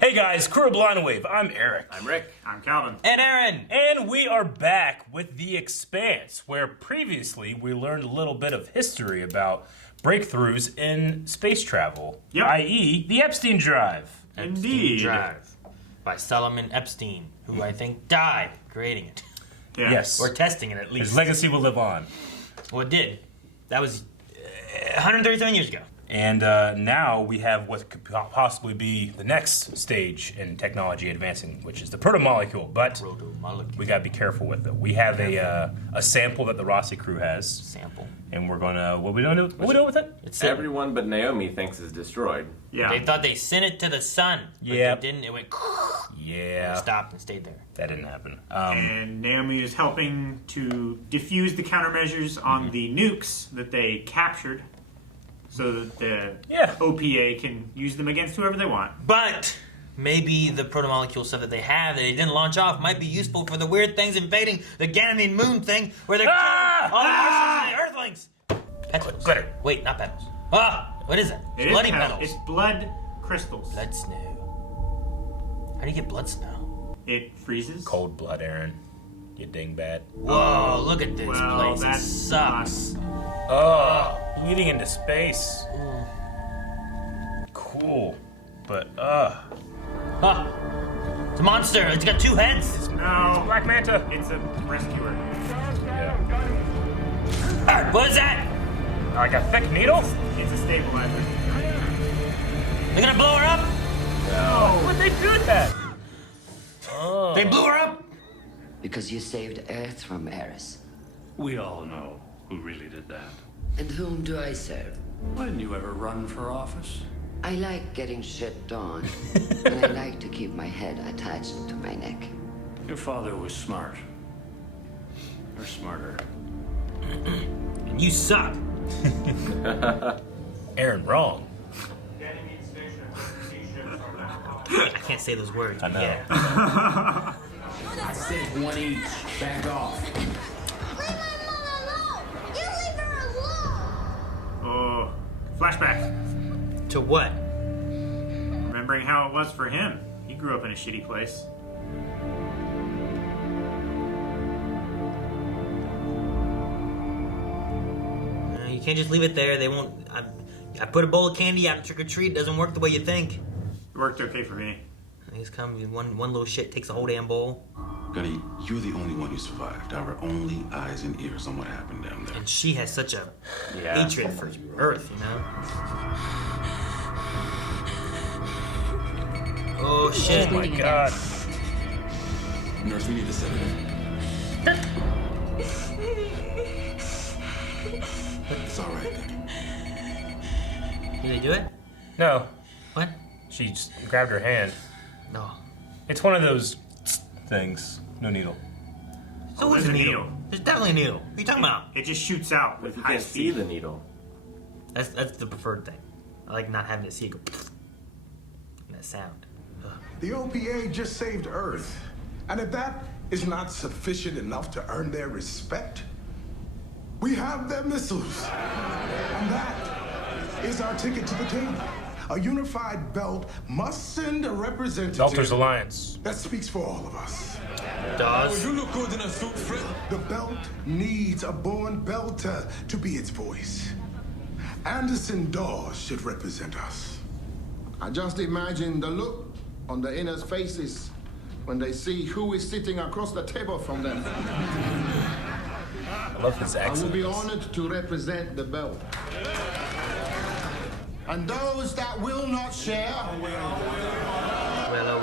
Hey guys, Crew of Blind Wave. I'm Eric. I'm Rick. I'm Calvin. And Aaron. And we are back with The Expanse, where previously we learned a little bit of history about breakthroughs in space travel, Yep. i.e. the Epstein Drive. Indeed. Drive by Solomon Epstein, who I think died creating it. Yeah. Yes. Or testing it, at least. His legacy will live on. Well, it did. That was 137 years ago. And now we have what could possibly be the next stage in technology advancing, which is the protomolecule. But Protomolecule. we gotta be careful with it. We have a sample that the Rossi crew has, Sample. and we're gonna what we doing with it? It's Everyone but Naomi thinks it's destroyed. Yeah. They thought they sent it to the sun. But Yep. they didn't. It went Yeah, stopped and stayed there. that didn't happen. And Naomi is helping to diffuse the countermeasures on the nukes that they captured so that the OPA can use them against whoever they want. But maybe the protomolecule stuff that they have that they didn't launch off might be useful for the weird things invading the Ganymede moon thing where they're killing all the Martians and the Earthlings. Petals. Glitter. Wait, not petals. What is it? It is Bloody petals. petals. It's blood crystals. Blood snow. How do you get blood snow? It freezes. Cold blood, Aaron. You dingbat. Whoa, look at this Well, place. It that's sucks. Oh, eating into space. Cool, but Huh. It's a monster. It's got two heads. No. Black Manta. It's a rescuer. Yeah. What is that? Like a thick needle? It's a stabilizer. They're gonna blow her up? No. What'd they do with that? Oh. They blew her up? Because you saved Earth from Eris. We all know who really did that. And whom do I serve? Why didn't you ever run for office? I like getting shit done, and I like to keep my head attached to my neck. Your father was smart. Or smarter. And you suck. Aaron, wrong. I can't say those words. I know. Yeah. I said one each. Back off. Leave my mother alone! You leave her alone! Oh. Flashback. To what? Remembering how it was for him. He grew up in a shitty place. You can't just leave it there. They won't. I put a bowl of candy out and trick or treat. It doesn't work the way you think. It worked okay for me. These come one little shit takes a whole damn bowl. Gunny, you're the only one who survived. Our only eyes and ears on what happened down there. And she has such a Yeah. hatred for Earth, you know? Oh shit. Oh my god. Nurse, we need to set it in. It's all right. Did they do it? No, What? she just grabbed her hand. No. It's one of those things. No needle. So Oh, what's a there's a needle? needle. There's definitely a needle. What are you talking about? It just shoots out But with if you high can't see speed. the needle. That's the preferred thing. I like not having to see it go and that sound. The OPA just saved Earth. And if that is not sufficient enough to earn their respect, we have their missiles. And that is our ticket to the table. A unified belt must send a representative Belters Alliance. that speaks for all of us. Dawes. look good in a suit, Fred. The belt needs a born belter to be its voice. Anderson Dawes should represent us. I just imagine the look on the inners' faces when they see who is sitting across the table from them. I love his I will accent. be honored to represent the belt. And those that will not share, Wella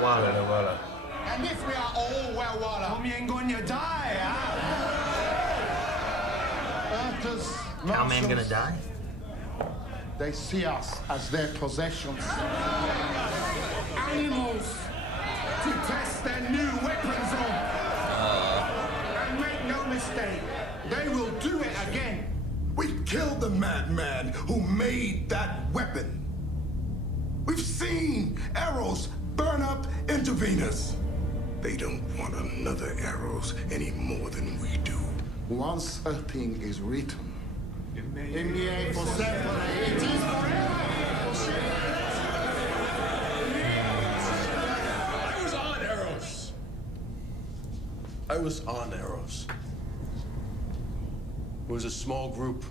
walla. Walla, walla. and if we are all well water, we ain't gonna die, Cowman gonna die? They see us as their possessions. Animals to test their new weapons on. And make no mistake, they will do it again. We killed the madman who made that weapon. We've seen arrows burn up into Venus. They don't want another arrows any more than we do. Once a thing is written, NBA for separate. I was on Eros. It was a small group.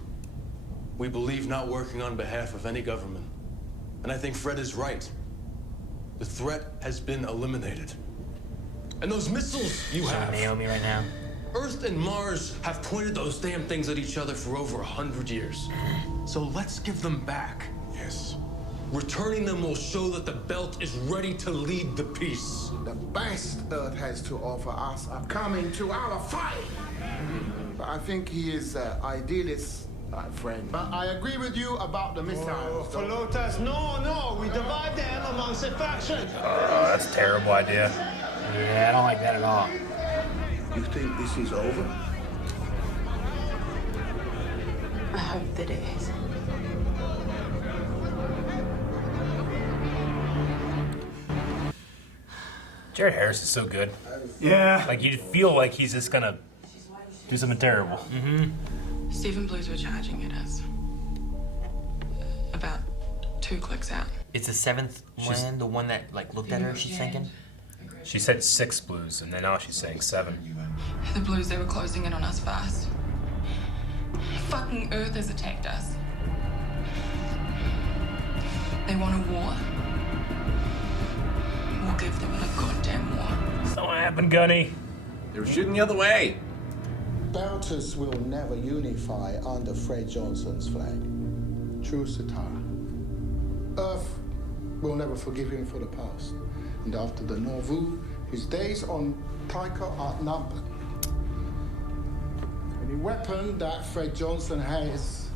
We believe not working on behalf of any government. And I think Fred is right. The threat has been eliminated. And those missiles you have... Naomi right now. Earth and Mars have pointed those damn things at each other for over 100 years. So let's give them back. Yes. Returning them will show that the belt is ready to lead the peace. The best Earth has to offer us are coming to our fight. But I think he is idealist, my friend. But I agree with you about the missiles. Flotas, no, we divide them amongst the factions. That's a terrible idea. Yeah, I don't like that at all. You think this is over? I hope that it is. Jared Harris is so good. Yeah. Like, you feel like he's just gonna do something terrible. Stephen Blues were charging at us. About 2 clicks out. It's the 7th one, the one that like looked at her, she's thinking? She said 6 blues, and then now she's saying 7. The Blues, they were closing in on us fast. Fucking Earth has attacked us. They want a war. We'll give them a goddamn war. So what happened, Gunny? They were shooting the other way. Belters will never unify under Fred Johnson's flag. True, Satara. Earth will never forgive him for the past. And after the Nauvoo, his days on Taika are numbered. Any weapon that Fred Johnson has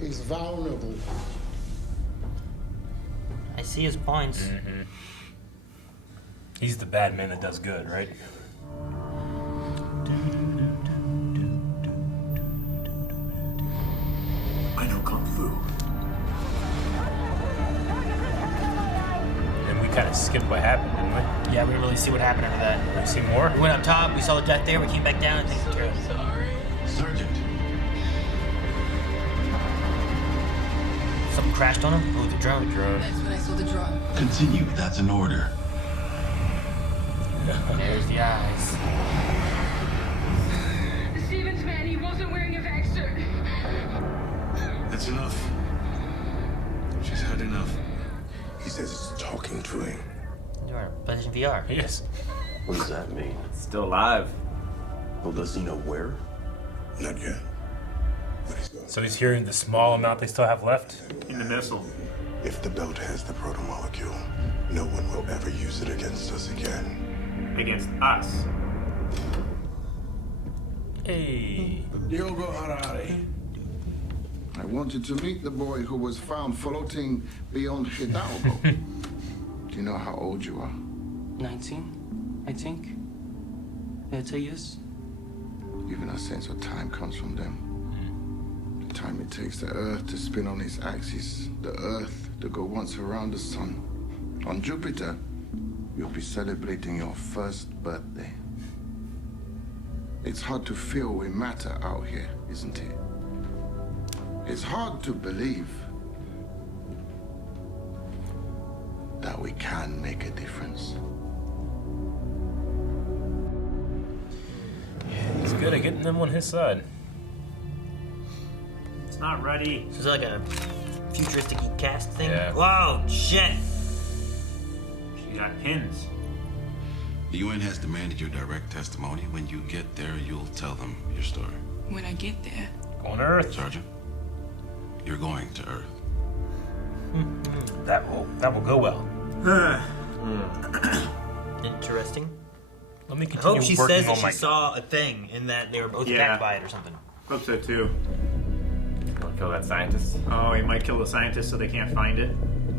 is vulnerable. I see his points. He's the bad man that does good, right? I know Kung Fu. And we kind of skipped what happened, didn't we? Yeah, we didn't really see what happened after that. We see more? We went up top, we saw the death there, we came back down and things were terrible. Sergeant. Something crashed on him? Oh, the drone. That's when I saw the drone. Continue. That's an order. There's the eyes. Stevens man, he wasn't wearing a vac suit. That's enough. She's had enough. He says it's talking to him. You're PlayStation VR. Yes. What does that mean? Still alive. Well, does he know where? Not yet. But he's going. So he's hearing the small amount they still have left? In the missile. If the belt has the protomolecule, no one will ever use it against us again. Against us. Hey. Diogo Harari. I wanted to meet the boy who was found floating beyond Hidalgo. Do you know how old you are? 19, I think. 2 years. Even a sense of time comes from them. The time it takes the Earth to spin on its axis, the Earth to go once around the sun. On Jupiter, you'll be celebrating your first birthday. It's hard to feel we matter out here, isn't it? It's hard to believe that we can make a difference. He's good at getting them on his side. It's not ready. So it's like a futuristic cast thing? Yeah. Whoa, shit! She got pins. The UN has demanded your direct testimony. When you get there, you'll tell them your story. When I get there. On Earth. Sergeant, you're going to Earth. That will go well. Interesting. Let me I continue hope she working says that on she my... saw a thing and that they were both Yeah. attacked by it or something. Hope so too. Want to kill that scientist? Oh, he might kill the scientist so they can't find it.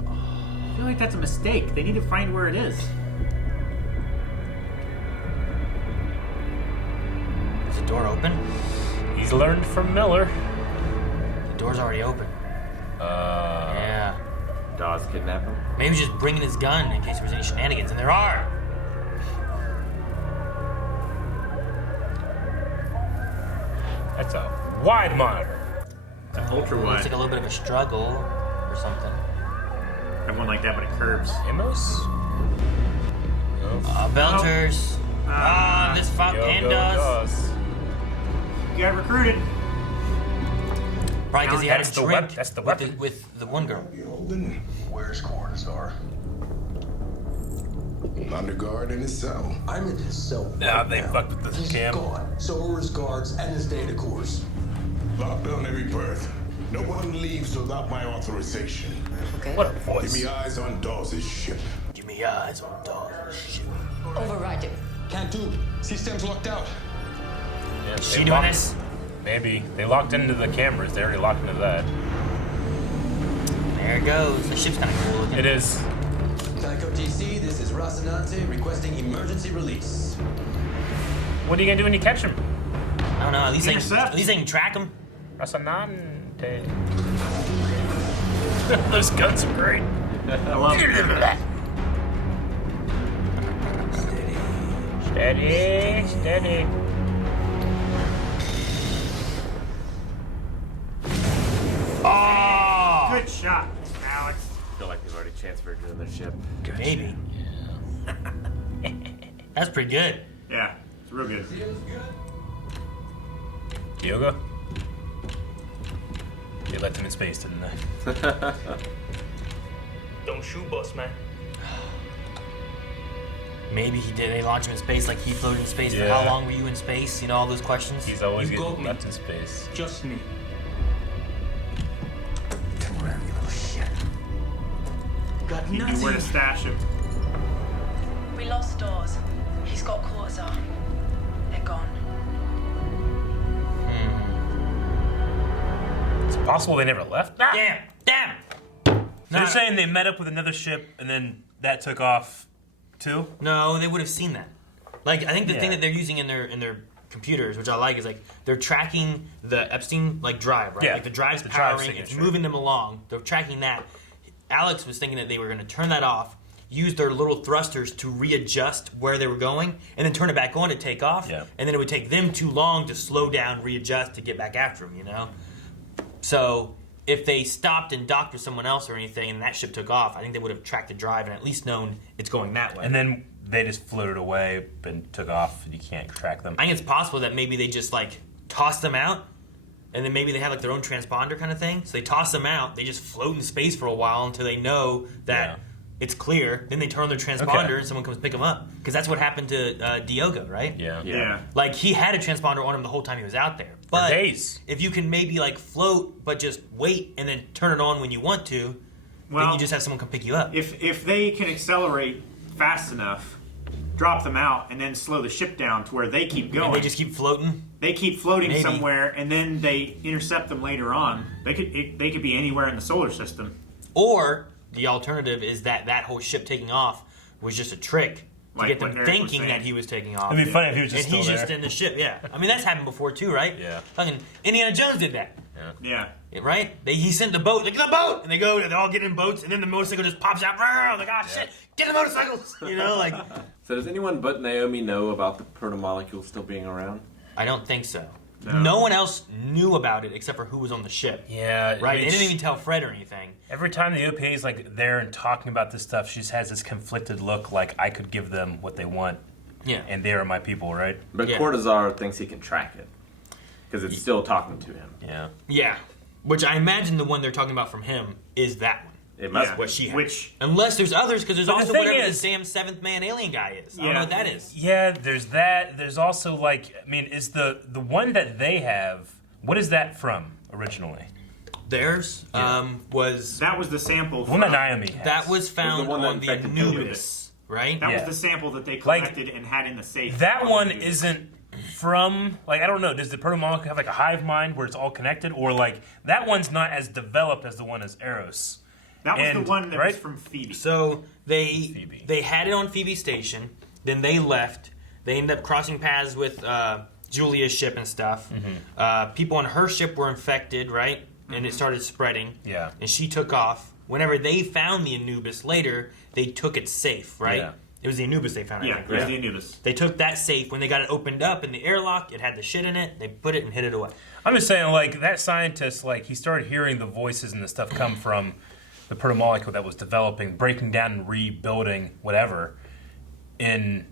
I feel like that's a mistake. They need to find where it is. Is the door open? He's learned from Miller. The door's already open. Yeah. Dawes kidnap him? Maybe he's just bringing his gun in case there was any shenanigans, and there are. That's a wide monitor. It's an ultra wide. Looks like a little bit of a struggle or something. I have one like that, but it curves. Amos? Belters. Oh, this fuck and Dawes. You got recruited. Probably because he had a drink that's the weapon. with the one girl. Where's Cortazar? Under guard in his cell. I'm in his cell. Nah, they fucked with the He's cam. gone. So are his guards and his data cores. Locked on every berth. No one leaves without my authorization. Okay. What a voice. Give me eyes on Dawes' ship. Give me eyes on Dawes' ship. Override it. Can't do. System's locked out. Yeah, Is they she doing locked- this? Maybe. They locked into the cameras. They already locked into that. There it goes. The ship's kind of cool looking. It is. Tycho TC, this is Rocinante requesting emergency release. What are you gonna do when you catch him? I don't know. At least they Intercept. can track him. Rocinante. Those guns are great. I love it. Steady, steady. Oh! Good shot, Alex. I feel like they've already transferred to another ship. Maybe. That's pretty good. Yeah, it's real good. Diogo? They left him in space, didn't they? Don't shoot, boss man. Maybe he did. They launched him in space like he floated in space. For Yeah. how long were you in space? You know, all those questions. He's always You got getting me. left in space. Just me. Come around, you little shit. Got You knew where to stash him. We lost Dawes. He's got Cortazar. They're gone. Is it possible they never left? Ah! Damn! Damn! So you're saying they met up with another ship and then that took off too? No, they would have seen that. Like, I think the thing Yeah. that they're using in their computers, which I like, is like they're tracking the Epstein like drive, right? Yeah, Like the drive's the drive powering, it's signature. moving them along. They're tracking that. Alex was thinking that they were going to turn that off, use their little thrusters to readjust where they were going, and then turn it back on to take off. Yeah. And then it would take them too long to slow down, readjust to get back after him, you know? So if they stopped and docked with someone else or anything and that ship took off, I think they would have tracked the drive and at least known it's going that way. And then they just floated away and took off and you can't track them. I think it's possible that maybe they just like toss them out, and then maybe they have like their own transponder kind of thing. So they toss them out, they just float in space for a while until they know that it's clear. Then they turn on their transponder and someone comes pick them up. Because that's what happened to Diogo, right? Yeah. Like he had a transponder on him the whole time he was out there. But days. if you can maybe like float, but just wait and then turn it on when you want to, then Well, you just have someone come pick you up. If they can accelerate fast enough, drop them out, and then slow the ship down to where they keep going. And they just keep floating. They keep floating Maybe. somewhere, and then they intercept them later on. They could be anywhere in the solar system. Or the alternative is that whole ship taking off was just a trick to Like get what them Eric was thinking saying. that he was taking off. It'd be funny if he was just and he's still just there. in the ship, yeah. I mean, that's happened before too, right? Yeah. Fucking Indiana Jones did that. Yeah. Right? He sent the boat, like, the boat! And they go, and they all get in boats, and then the motorcycle just pops out. Like, ah, shit, get the motorcycles! You know, like. So does anyone but Naomi know about the protomolecule still being around? I don't think so. No one else knew about it except for who was on the ship. Yeah. Right? They didn't even tell Fred or anything. Every time the OPA is like there and talking about this stuff, she just has this conflicted look like I could give them what they want. Yeah. And they are my people, right? But Cortazar thinks he can track it. Because it's still talking to him. Yeah. Yeah. Which I imagine the one they're talking about from him is that one. It must What she has. Which, unless there's others, because there's But the also thing whatever is- this damn seventh man alien guy is. I don't know what that is. Yeah, there's that. There's also like, I mean, is the one that they have, what is that from originally? Theirs was... that was the sample. The one that Naomi has. That was found one that on the infected Anubis, right? That Yeah. was the sample that they collected and had in the safe. That on one the news. isn't from, like, I don't know, does the protomolecule have like a hive mind where it's all connected? Or like, that one's not as developed as the one as Eros. That was And- the one that right? was from Phoebe. So they had it on Phoebe Station, then they left. They ended up crossing paths with Julia's ship and stuff. People on her ship were infected, right? And it started spreading. Yeah. And she took off. Whenever they found the Anubis later, they took it safe, right? Yeah. It was the Anubis they found, I Yeah, think, it was right? the Anubis. They took that safe. When they got it opened up in the airlock, it had the shit in it. They put it and hid it away. I'm just saying, like, that scientist, like, he started hearing the voices and the stuff come from the protomolecule that was developing, breaking down and rebuilding whatever in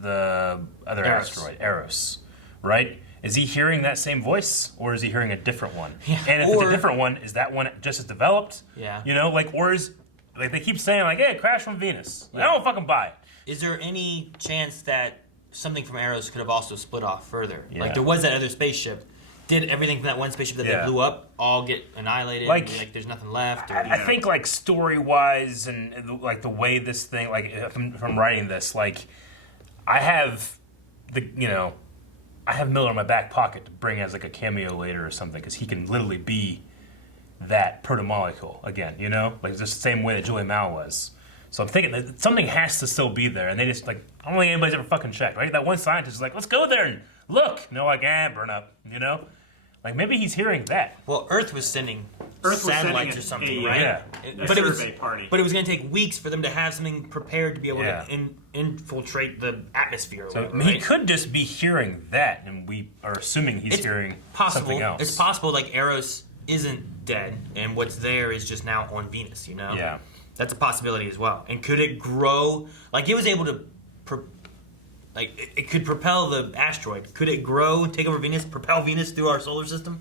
the other asteroid, Eros, right? Is he hearing that same voice, or is he hearing a different one? Yeah. And if it's a different one, is that one just as developed? Yeah. You know, like, or is, like, they keep saying, like, hey, crash from Venus. Like, I don't fucking buy it. Is there any chance that something from Eros could have also split off further? Yeah. Like, there was that other spaceship. Did everything from that one spaceship that they blew up all get annihilated? Like there's nothing left? Or, I think, like, story-wise and, like, the way this thing, like, if I'm writing this, like, I have Miller in my back pocket to bring as, like, a cameo later or something, because he can literally be that proto-molecule again, you know? Like, just the same way that Julie Mao was. So I'm thinking that something has to still be there, and they just, like, I don't think anybody's ever fucking checked, right? That one scientist is like, let's go there and look. And they're like, burn up, you know? Like, maybe he's hearing that. Well, Earth was sending satellites or something, right? Yeah. But it was going to take weeks for them to have something prepared to be able to infiltrate the atmosphere. Or So whatever, he right? could just be hearing that, and we are assuming he's hearing something else. It's possible, like, Eros isn't dead, and what's there is just now on Venus, you know? Yeah. That's a possibility as well. And could it grow? Like, it was able to... it could propel the asteroid. Could it grow, take over Venus, propel Venus through our solar system?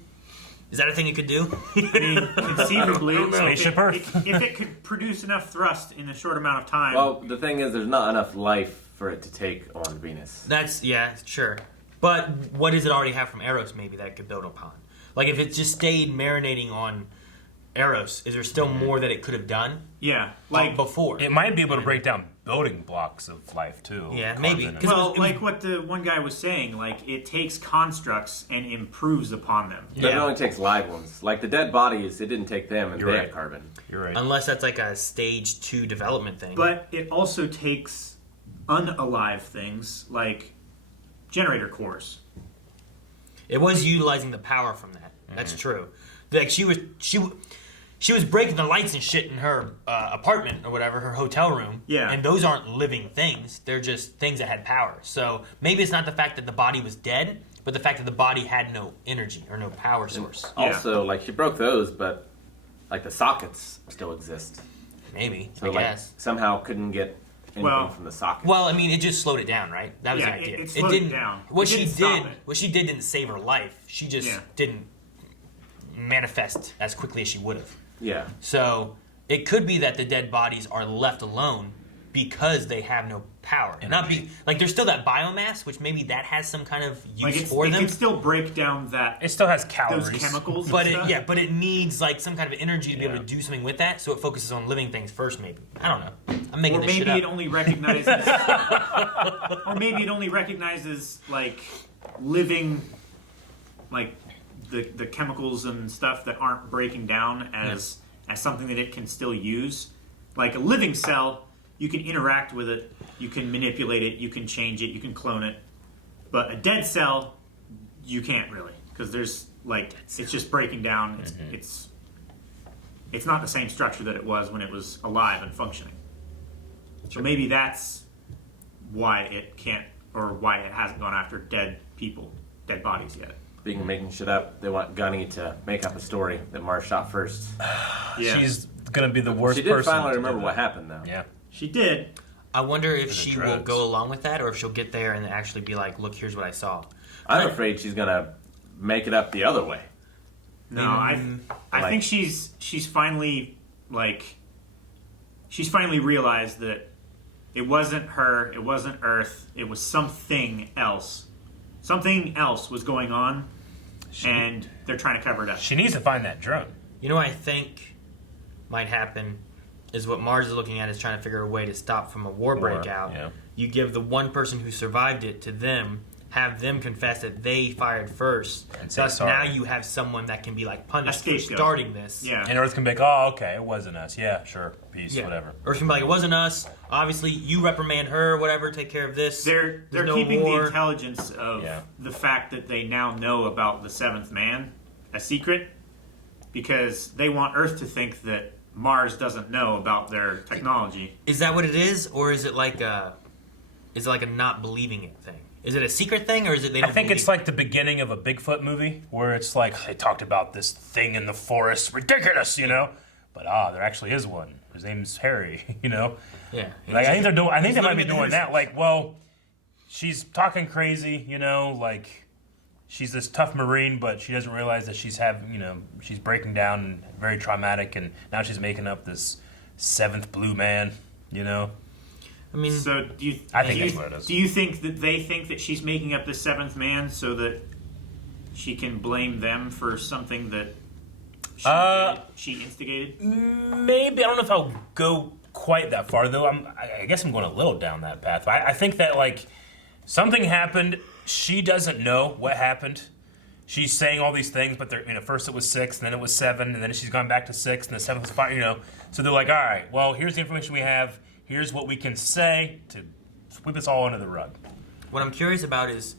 Is that a thing it could do? I mean, conceivably, Spaceship Earth. If it could produce enough thrust in a short amount of time. Well, the thing is, there's not enough life for it to take on Venus. Yeah, sure. But what does it already have from Eros, maybe, that it could build upon? Like, if it just stayed marinating on Eros, is there still more that it could have done? Yeah, like before. It might be able to break down building blocks of life too. Yeah, maybe. Well, like what the one guy was saying, like it takes constructs and improves upon them. But it only takes live ones. Like the dead bodies, it didn't take them, and You're they right. had carbon. You're right. Unless that's like a stage 2 development thing. But it also takes unalive things like generator cores. It was utilizing the power from that. That's true. Like she was breaking the lights and shit in her apartment or whatever, her hotel room. Yeah. And those aren't living things. They're just things that had power. So maybe it's not the fact that the body was dead, but the fact that the body had no energy or no power source. Also, like she broke those, but like the sockets still exist. Maybe, So I like guess. somehow couldn't get anything from the socket. Well, I mean, it just slowed it down, right? That was Yeah, the idea. it slowed it didn't, down. What It she didn't stop did, it. what she did didn't save her life. She just didn't manifest as quickly as she would have. Yeah. So it could be that the dead bodies are left alone because they have no power. Not be like there's still that biomass, which maybe that has some kind of use for it them. can still break down that. It still has calories. Those chemicals. But and it, stuff. but it needs like some kind of energy to be able to do something with that. So it focuses on living things first. Maybe I don't know. I'm making Or this shit maybe up. it only recognizes. Or maybe it only recognizes like living, like the chemicals and stuff that aren't breaking down as something that it can still use. Like a living cell, you can interact with it, you can manipulate it, you can change it, you can clone it. But a dead cell, you can't really, because there's like it's just breaking down. It's not the same structure that it was when it was alive and functioning. So maybe that's why it can't, or why it hasn't gone after dead bodies yet. Speaking of making shit up, they want Gunny to make up a story that Mars shot first. Yeah. She's gonna be the worst She did person. finally to remember do what that. happened, though. Yeah. She did. I wonder if the she will drugs. go along with that, or if she'll get there and actually be like, "Look, here's what I saw." I'm afraid she's gonna make it up the other way. No, I think she's finally realized that it wasn't her, it wasn't Earth, it was something else. Something else was going on, and they're trying to cover it up. She needs to find that drone. You know what I think might happen is what Mars is looking at is trying to figure a way to stop from a war breakout. Yeah. You give the one person who survived it to them, have them confess that they fired first. And say Thus sorry. now you have someone that can be like punished for scapegoat. starting this. Yeah. And Earth can be like, oh, okay, it wasn't us. Yeah, sure. Peace, Yeah. whatever. Earth can be like, it wasn't us. Obviously, you reprimand her, whatever, take care of this. They're There's no keeping war. the intelligence of the fact that they now know about the seventh man a secret, because they want Earth to think that Mars doesn't know about their technology. Is that what it is, or is it like a not believing it thing? Is it a secret thing, or is it they don't I think believe it's like the beginning of a Bigfoot movie where it's like they talked about this thing in the forest, ridiculous, you know. But there actually is one. His name's Harry, you know. Yeah. Like I think they're doing. I think they might be living in doing the that. Like, well, she's talking crazy, like she's this tough Marine, but she doesn't realize that she's she's breaking down and very traumatic, and now she's making up this seventh blue man, I mean, so I think that's what it is. Do you think that they think that she's making up the seventh man so that she can blame them for something that she instigated? Maybe. I don't know if I'll go quite that far, though. I guess I'm going a little down that path. I think that, like, something happened. She doesn't know what happened. She's saying all these things, but first it was 6, and then it was 7, and then she's gone back to 6, and the 7th was 5, So they're like, all right, well, here's the information we have. Here's what we can say to sweep us all under the rug. What I'm curious about is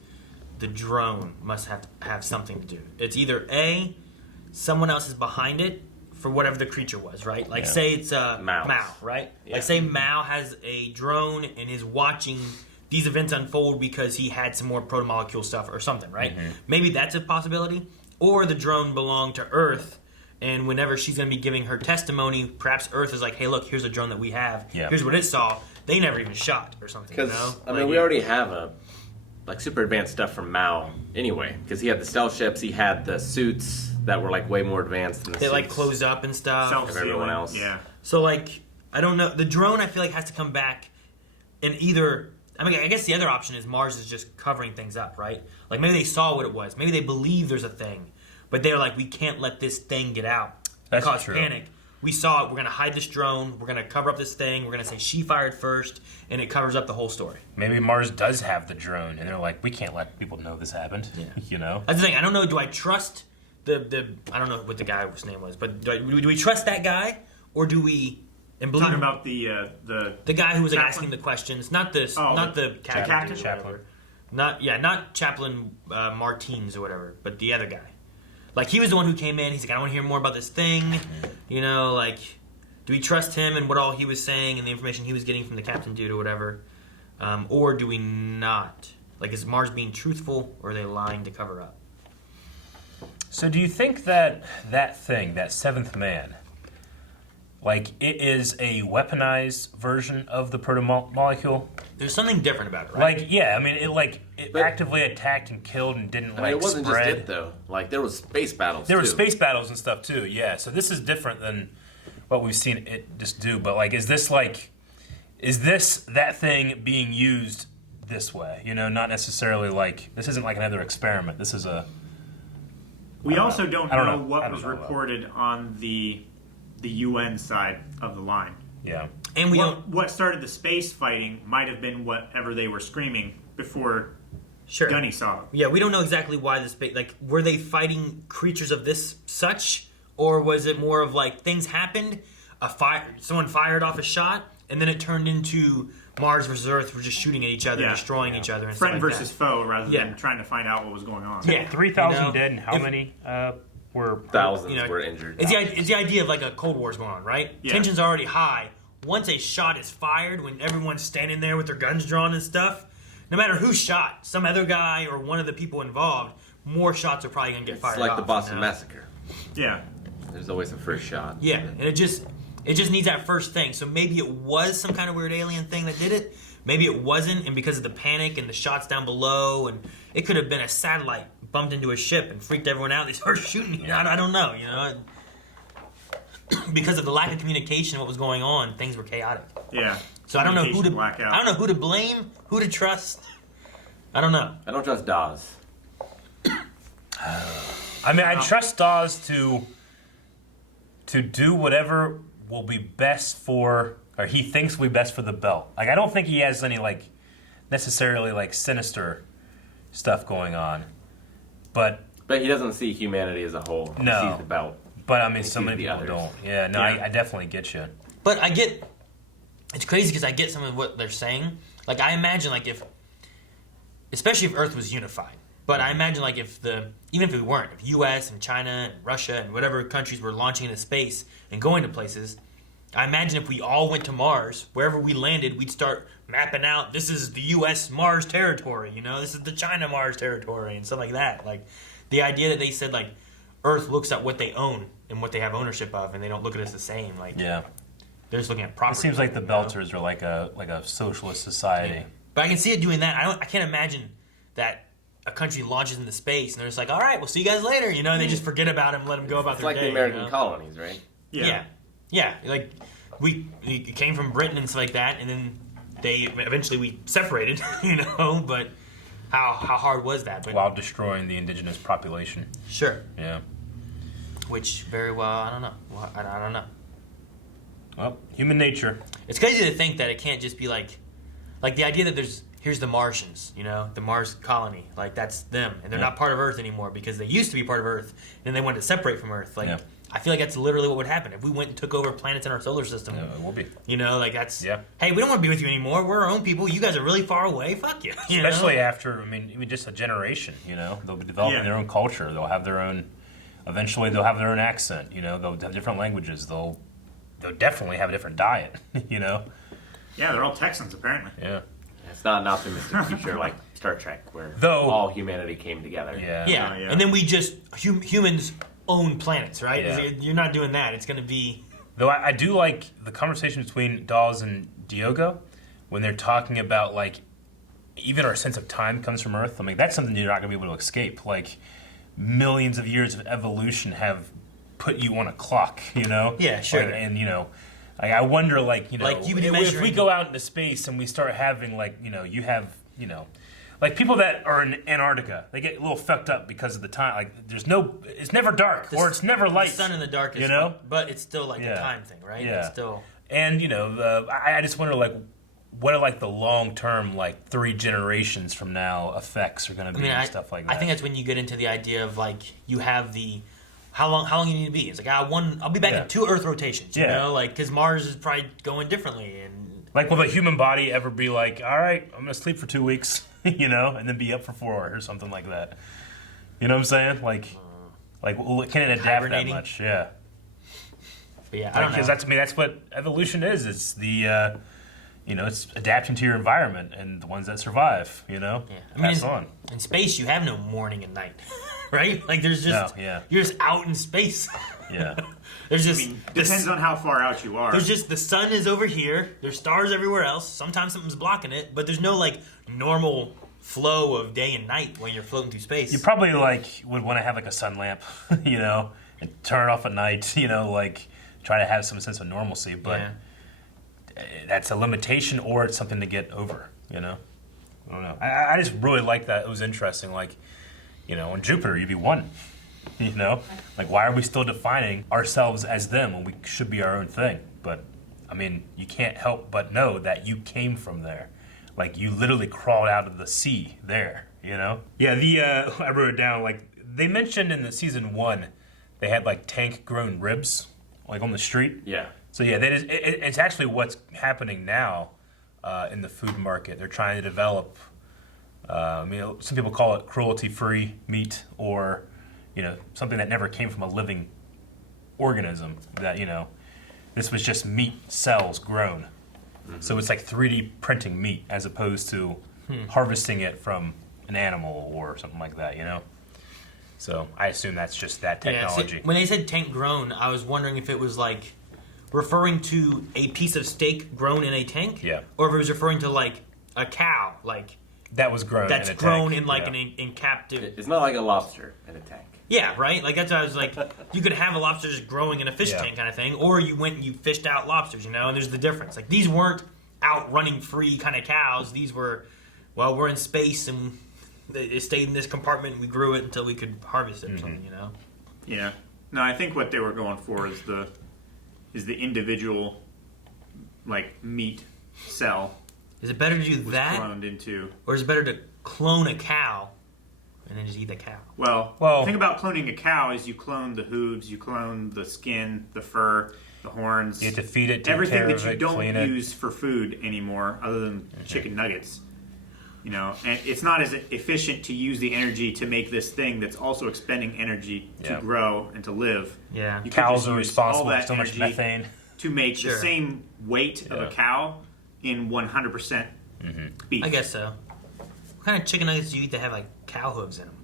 the drone must have something to do. It's either A, someone else is behind it for whatever the creature was, right? Like, say it's Mao, right? Yeah. Like, say Mao has a drone and is watching these events unfold because he had some more protomolecule stuff or something, right? Mm-hmm. Maybe that's a possibility. Or the drone belonged to Earth, and whenever she's going to be giving her testimony, perhaps Earth is like, hey, look, here's a drone that we have. Yeah. Here's what it saw. They never even shot or something, Because, we already have super advanced stuff from Mao anyway. Because he had the stealth ships, he had the suits that were, way more advanced than the suits. They, closed up and stuff. Of everyone else. Yeah. So, I don't know. The drone, I feel like, has to come back and either... I guess the other option is Mars is just covering things up, right? Like, maybe they saw what it was. Maybe they believe there's a thing. But they're like, we can't let this thing get out. That's cause true. Panic. We saw it. We're going to hide this drone. We're going to cover up this thing. We're going to say she fired first. And it covers up the whole story. Maybe Mars does have the drone. And they're like, we can't let people know this happened. Yeah. That's the thing. I don't know. Do I trust the I don't know what the guy's name was. But do we trust that guy? Or do we... And believe talking about the guy who was asking the questions, not the captain, Chaplain. Not Chaplain Martins or whatever, but the other guy. Like, he was the one who came in. He's like, I want to hear more about this thing. Do we trust him and what all he was saying and the information he was getting from the captain dude or whatever, or do we not? Like, is Mars being truthful or are they lying to cover up? So, do you think that thing, that seventh man? It is a weaponized version of the protomolecule. There's something different about it, right? It actively attacked and killed and didn't it wasn't spread. just it though. There was space battles. There were space battles and stuff too. Yeah. So this is different than what we've seen it just do. But is this that thing being used this way? Not necessarily this isn't like another experiment. This is a. We also don't know what was reported on the UN side of the line. Yeah. And what started the space fighting might have been whatever they were screaming before Gunny saw them. Yeah, we don't know exactly why the space... were they fighting creatures of this such? Or was it more of things happened, someone fired off a shot, and then it turned into Mars versus Earth were just shooting at each other, destroying each other, and friend stuff like versus foe, rather than trying to find out what was going on. Yeah. 3,000 dead, and how many were... Thousands were injured. It's the idea of a Cold War's going on, right? Yeah. Tension's already high. Once a shot is fired, when everyone's standing there with their guns drawn and stuff, no matter who shot, some other guy or one of the people involved, more shots are probably going to get fired off. It's like the Boston Massacre. Yeah. There's always a first shot. Yeah, and it just needs that first thing. So maybe it was some kind of weird alien thing that did it. Maybe it wasn't, and because of the panic and the shots down below, and it could have been a satellite bumped into a ship and freaked everyone out. They started shooting. I don't know. Because of the lack of communication, what was going on, things were chaotic. Yeah. So I don't know who to blame, who to trust. I don't know. I don't trust Dawes. I trust Dawes to do whatever will be best for, or he thinks will be best for the belt. I don't think he has any necessarily sinister stuff going on, but he doesn't see humanity as a whole. He sees the belt. But so many people don't. Yeah, no, yeah. I definitely get you. But it's crazy because I get some of what they're saying. I imagine especially if Earth was unified. But I imagine even if we weren't, if U.S. and China and Russia and whatever countries were launching into space and going to places, I imagine if we all went to Mars, wherever we landed, we'd start mapping out, this is the U.S. Mars territory, this is the China Mars territory and stuff like that. The idea that they said, Earth looks at what they own and what they have ownership of, and they don't look at us the same. Yeah. They're just looking at property. It seems like the Belters are like a socialist society. But I can see it doing that. I can't imagine that a country launches into space and they're just like, all right, we'll see you guys later, you know, and they just forget about him and let him go about It's their like day. the American you know? colonies, right? Yeah. Like, we came from Britain and stuff like that, and then eventually we separated, you know, but how hard was that? But, while destroying the indigenous population. Sure. Yeah. Which, very well, I don't know. I don't know. Well, human nature. It's crazy to think that it can't just be like the idea that here's the Martians, you know, the Mars colony, like that's them, and they're not part of Earth anymore because they used to be part of Earth, and they wanted to separate from Earth. Like, I feel like that's literally what would happen if we went and took over planets in our solar system. Yeah, it will be. You know, like that's. Yeah. Hey, we don't want to be with you anymore. We're our own people. You guys are really far away. Fuck you. You Especially know? after, I mean, even just a generation. You know, they'll be developing their own culture. They'll have their own. Eventually, they'll have their own accent. You know, they'll have different languages. They'll definitely have a different diet. You know. Yeah, they're all Texans apparently. Yeah. It's not an optimistic future like Star Trek, where Though all humanity came together. Yeah. And then we just humans own planets, right? Yeah. You're not doing that. It's going to be. Though I do like the conversation between Dawes and Diogo when they're talking about, like, even our sense of time comes from Earth. I mean, that's something you're not going to be able to escape. Like, millions of years of evolution have put you on a clock, you know? Yeah, sure. Like, and, you know, I wonder, like, you know, Like, you would if measure we go out into space and we start having, like, you know, you have, you know, like people that are in Antarctica, they get a little fucked up because of the time. Like, it's never dark or it's never light. The sun in the dark is you know? fun, but it's still like a time thing, right? Yeah. It's still. And, you know, I just wonder, like, what are, like, the long-term, like, 3 generations from now effects are going to be and stuff like that. I think that's when you get into the idea of, like, you have the. How long you need to be? It's like, I'll be back in 2 Earth rotations, you know? Like, because Mars is probably going differently. And like, will the human body ever be like, all right, I'm going to sleep for 2 weeks, you know, and then be up for 4 or something like that? You know what I'm saying? Like can it adapt hibernating? that much? Yeah. But yeah, I don't know. Because that's what evolution is. It's the, you know, it's adapting to your environment and the ones that survive, you know? Yeah. I mean, pass on. In space, you have no morning and night. Right? Like, there's just you're just out in space. Yeah. There's just depends on how far out you are. There's just the sun is over here. There's stars everywhere else. Sometimes something's blocking it, but there's no like normal flow of day and night when you're floating through space. You probably like would want to have like a sun lamp, you know, and turn it off at night, you know, like try to have some sense of normalcy, but that's a limitation or it's something to get over, you know. I don't know. I just really like that. It was interesting, like, you know, on Jupiter, you'd be 1. You know? Like, why are we still defining ourselves as them when we should be our own thing? But, I mean, you can't help but know that you came from there. Like, you literally crawled out of the sea there, you know? Yeah, I wrote it down, like, they mentioned in the season 1, they had, like, tank-grown ribs, like, on the street. Yeah. So, yeah, it's actually what's happening now in the food market. They're trying to develop... I mean, some people call it cruelty-free meat, or, you know, something that never came from a living organism. That, you know, this was just meat cells grown. Mm-hmm. So it's like 3D printing meat as opposed to harvesting it from an animal or something like that. You know. So I assume that's just that technology. Yeah, see, when they said tank grown, I was wondering if it was like referring to a piece of steak grown in a tank, or if it was referring to like a cow, like. That was grown. That's in a grown tank. in like in captive. It's not like a lobster in a tank. Yeah, right. Like that's what I was like. You could have a lobster just growing in a fish tank kind of thing, or you went and you fished out lobsters, you know. And there's the difference. Like these weren't out running free kind of cows. These were, well, we're in space and it stayed in this compartment. And we grew it until we could harvest it or something, you know. Yeah. No, I think what they were going for is the individual like meat cell. Is it better to do that, cloned into, or is it better to clone a cow and then just eat the cow? Well, the thing about cloning a cow is you clone the hooves, you clone the skin, the fur, the horns. You have to feed it, take everything care that of you it, don't clean it. use for food anymore, other than chicken nuggets. You know, and it's not as efficient to use the energy to make this thing that's also expending energy to grow and to live. Yeah, you cows are responsible for so much methane to make the same weight of a cow in 100% beef. I guess so. What kind of chicken nuggets do you eat that have like cow hooves in them?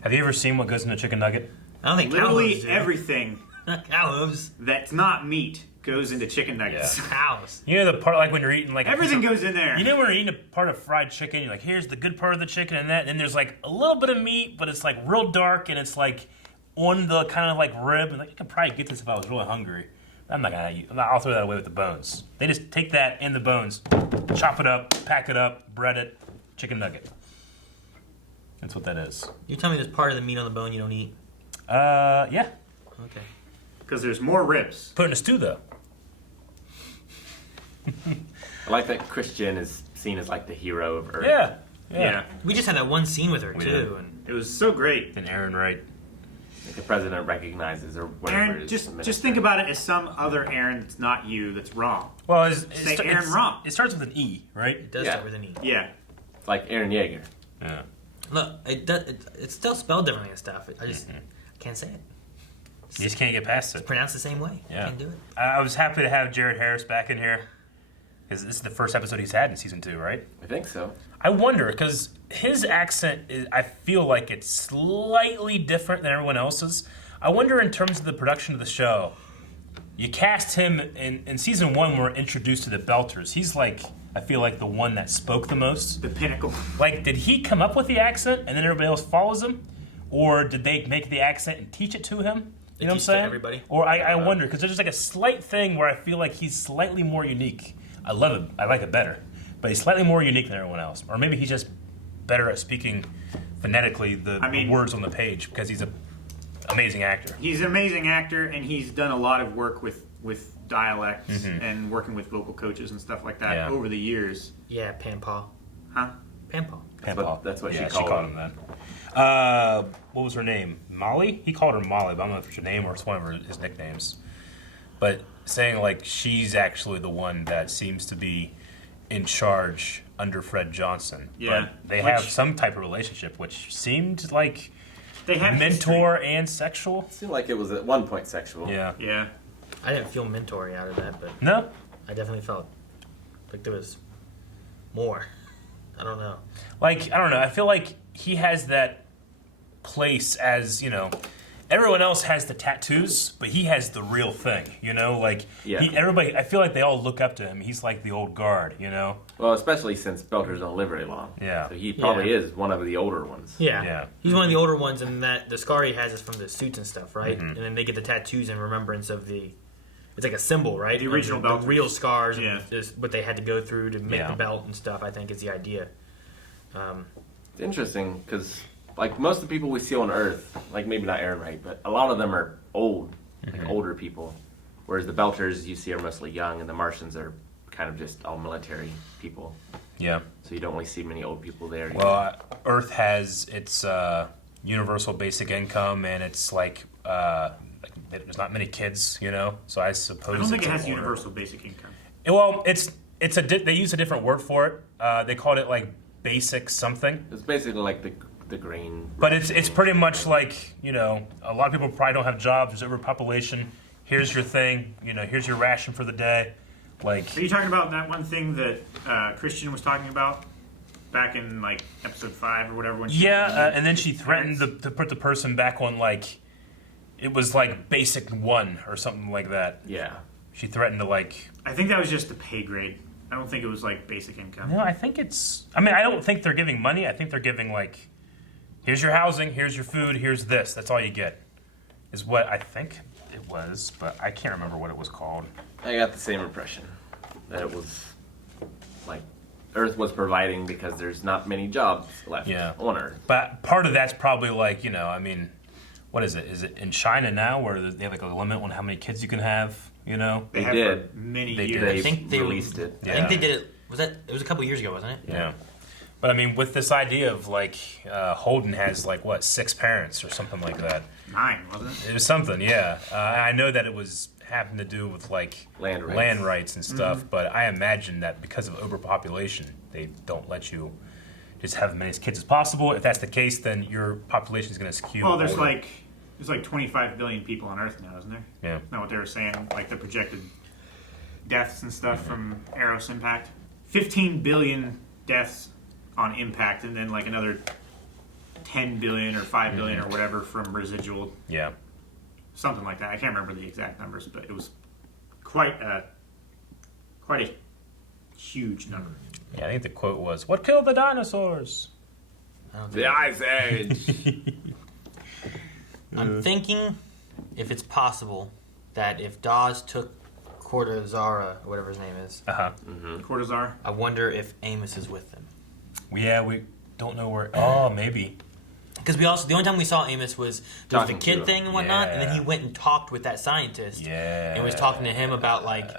Have you ever seen what goes in a chicken nugget? I don't think literally cow hooves do. everything cow hooves that's not meat goes into chicken nuggets. House. You know the part like when you're eating like Everything goes in there. You know when you're eating a part of fried chicken, you're like, here's the good part of the chicken and that, and then there's like a little bit of meat, but it's like real dark and it's like on the kind of like rib, and like I could probably get this if I was really hungry. I'll throw that away with the bones. They just take that and the bones, chop it up, pack it up, bread it, chicken nugget. That's what that is. You tell me there's part of the meat on the bone you don't eat? Yeah. Okay. Because there's more ribs. Put in a stew though. I like that Christian is seen as like the hero of Earth. Yeah. We just had that one scene with her We too, did. and it was so great. And Aaron Wright. Like the president recognizes or whatever. Aaron, just think about it as some other Aaron that's not you that's wrong. Well, say Aaron wrong. It starts with an E, right? it does start with an E. Yeah. Like Aaron Yeager. Yeah. Look, it's still spelled differently and stuff. I just can't say it. You just can't get past It's it. pronounced the same way. Yeah. Can't do it. I was happy to have Jared Harris back in here because this is the first episode he's had in season 2, right? I think so. I wonder because his accent is, I feel like it's slightly different than everyone else's. I wonder in terms of the production of the show. You cast him in season 1. We're introduced to the Belters. He's like, I feel like the one that spoke the most. The pinnacle. Like, did he come up with the accent and then everybody else follows him, or did they make the accent and teach it to him? You know what I'm saying? Everybody. Or I wonder because there's just like a slight thing where I feel like he's slightly more unique. I love it. I like it better, but he's slightly more unique than everyone else. Or maybe he's just better at speaking phonetically the words on the page because he's an amazing actor. He's an amazing actor, and he's done a lot of work with dialects and working with vocal coaches and stuff like that over the years. Yeah, Pampaw. Huh? Pampaw. That's what Yeah, she called him that. What was her name? Molly? He called her Molly, but I don't know if it's her name or it's one of his nicknames. But saying like she's actually the one that seems to be in charge under Fred Johnson. Yeah. But they have some type of relationship, which seemed like they have mentor and sexual. It seemed like it was at one point sexual. Yeah. Yeah. I didn't feel mentory out of that, but No? I definitely felt like there was more. I don't know. Like, I don't know. I feel like he has that place as, you know, everyone else has the tattoos, but he has the real thing, you know? Like, everybody, I feel like they all look up to him. He's like the old guard, you know? Well, especially since Belters don't live very long. Yeah. So he probably is one of the older ones. Yeah. He's one of the older ones, and that the scar he has is from the suits and stuff, right? And then they get the tattoos in remembrance of the. It's like a symbol, right? The original belt. The real scars, Yeah. and just what they had to go through to make the belt and stuff, I think, is the idea. It's interesting because, like, most of the people we see on Earth, like maybe not Aaron Wright, but a lot of them are old, like older people. Whereas the Belters you see are mostly young, and the Martians are kind of just all military people. Yeah. So you don't really see many old people there. Well, Earth has its universal basic income, and it's like there's not many kids, you know. So I suppose I don't think it's it has older. universal basic income. Well, they use a different word for it. They called it like basic something. It's basically like the green. But it's pretty much like, you know, a lot of people probably don't have jobs. There's overpopulation. Here's your thing. You know, here's your ration for the day. Like, Are you talking about that one thing that Christian was talking about back in like episode 5 or whatever? When she and then she threatened to put the person back on like, it was like basic 1 or something like that. Yeah. She threatened to like. I think that was just the pay grade. I don't think it was like basic income. No, I think it's. I mean, I don't think they're giving money. I think they're giving like, here's your housing, here's your food, here's this. That's all you get. Is what I think it was, but I can't remember what it was called. I got the same impression that it was like Earth was providing because there's not many jobs left on Earth. But part of that's probably like, you know, I mean, what is it? Is it in China now where they have like a limit on how many kids you can have? You know, They have did. for many They years. did. I think they released it. I think they did it. It was a couple years ago, wasn't it? Yeah. But I mean, with this idea of like Holden has like what 6 parents or something like that. 9, wasn't it? It was something, yeah. I know that it was having to do with like land rights and stuff, but I imagine that because of overpopulation, they don't let you just have as many kids as possible. If that's the case, then your population is going to skew. Well, there's older. like 25 billion people on Earth now, isn't there? Yeah. Isn't that what they were saying? Like the projected deaths and stuff from Eros impact. 15 billion deaths on impact, and then like another 10 billion or 5 billion or whatever from residual. Yeah. Something like that. I can't remember the exact numbers, but it was quite a huge number. Yeah, I think the quote was, "What killed the dinosaurs?" The Ice Age. I'm thinking, if it's possible, that if Dawes took Cortazar, whatever his name is, Cortazar, I wonder if Amos is with them. Yeah, we don't know where. Oh, maybe. Because the only time we saw Amos was there was the Talking to kid him. thing and whatnot, and then Yeah. he went and talked with that scientist. Yeah. And was talking to him about like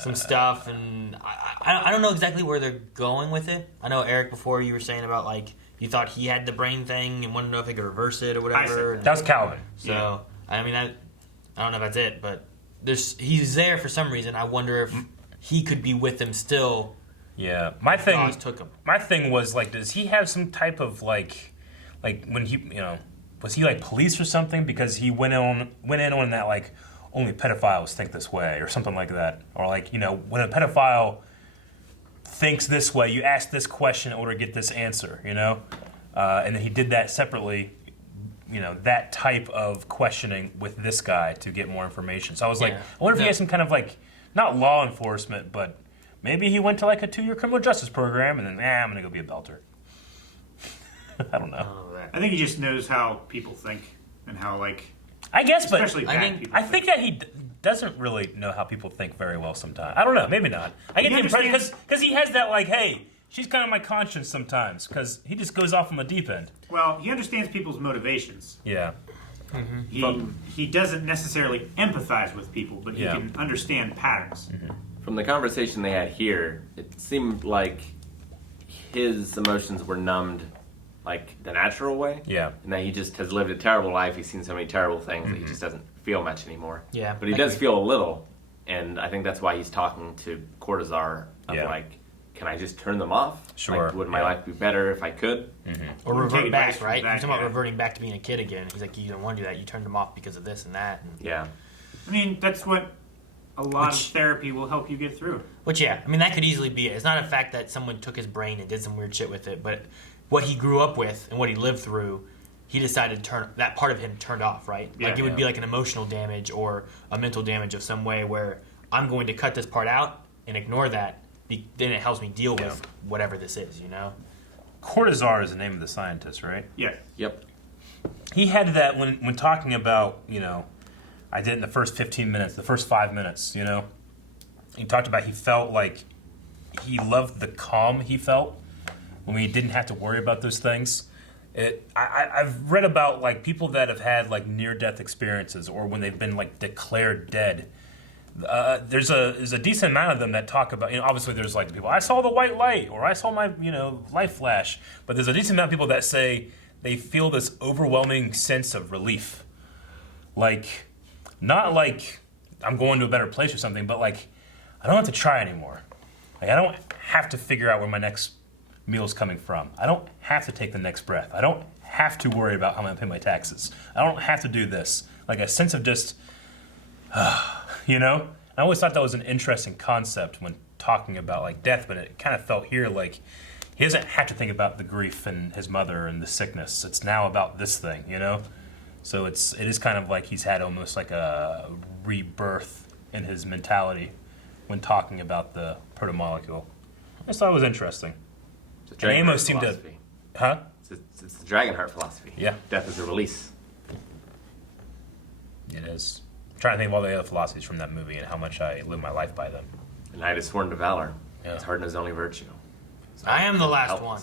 some stuff, and I don't know exactly where they're going with it. I know Eric, before you were saying about like you thought he had the brain thing and wanted to know if they could reverse it or whatever. That was Calvin. So I mean, I don't know if that's it, but he's there for some reason. I wonder if he could be with them still. Yeah, my thing. Dawes took him. My thing was like, does he have some type of like when he, was he like police or something? Because he went in on that like only pedophiles think this way or something like that, or like when a pedophile thinks this way, you ask this question in order to get this answer, and then he did that separately. That type of questioning with this guy to get more information. So I was like, I wonder if he has some kind of like, not law enforcement, but maybe he went to like a 2-year criminal justice program and then, I'm going to go be a belter. I don't know. I think he just knows how people think and how like. I guess, but especially bad people. I think that he doesn't really know how people think very well sometimes. I don't know, maybe not. I get the impression because he has that like, hey, she's kind of my conscience sometimes because he just goes off on the deep end. Well, he understands people's motivations. Yeah. He doesn't necessarily empathize with people, but he can understand patterns. From the conversation they had here, it seemed like his emotions were numbed like the natural way. Yeah. And that he just has lived a terrible life. He's seen so many terrible things that he just doesn't feel much anymore. Yeah. But he does feel a little. And I think that's why he's talking to Cortazar of like, can I just turn them off? Sure. Like, would my life be better if I could? Or revert back, right? That, He's talking about reverting back to being a kid again. He's like, you don't want to do that. You turned them off because of this and that. And yeah. I mean, that's what a lot of therapy will help you get through. Which, that could easily be it. It's not a fact that someone took his brain and did some weird shit with it, but what he grew up with and what he lived through, he decided to turn that part of him turned off, right? Like it would be like an emotional damage or a mental damage of some way where I'm going to cut this part out and ignore that. Then it helps me deal with whatever this is, Cortazar is the name of the scientist, right? Yeah. Yep. He had that when talking about, I did it in the first 15 minutes, the first 5 minutes, He talked about he felt like he loved the calm he felt when he didn't have to worry about those things. I've read about like people that have had like near-death experiences or when they've been like declared dead. There's a decent amount of them that talk about, obviously there's like people, I saw the white light or I saw my, life flash, but there's a decent amount of people that say they feel this overwhelming sense of relief. Like, not like I'm going to a better place or something, but like, I don't have to try anymore. Like, I don't have to figure out where my next meal's coming from. I don't have to take the next breath. I don't have to worry about how I'm going to pay my taxes. I don't have to do this. Like a sense of just, I always thought that was an interesting concept when talking about like death, but it kind of felt here like he doesn't have to think about the grief and his mother and the sickness. It's now about this thing, So it is kind of like he's had almost like a rebirth in his mentality when talking about the protomolecule. I just thought it was interesting. And Amos seemed to, It's the Dragonheart philosophy. Yeah. Death is a release. It is. I'm trying to think of all the other philosophies from that movie and how much I live my life by them. The knight is sworn to valor. Yeah. It's hard in his only virtue. I am the last one.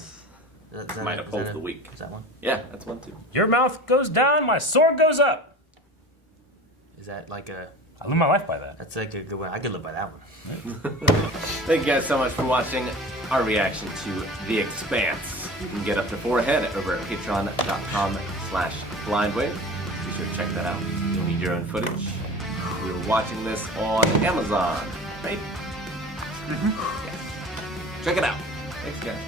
Might oppose the weak. Is that one? Yeah, that's one too. Your mouth goes down, my sword goes up. Is that like a... I live my life by that. That's like a good one. I could live by that one. Thank you guys so much for watching our reaction to The Expanse. You can get up to 4 ahead over at patreon.com/blindwave. Be sure to check that out. You'll need your own footage. We were watching this on Amazon, right? Yeah. Check it out. Thanks, guys.